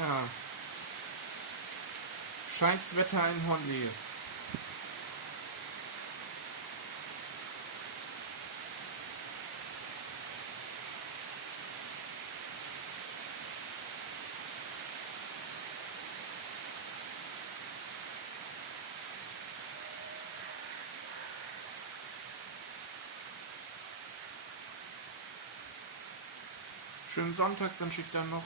Ja. Scheiß Wetter in Holly. Schönen Sonntag wünsche ich dann noch.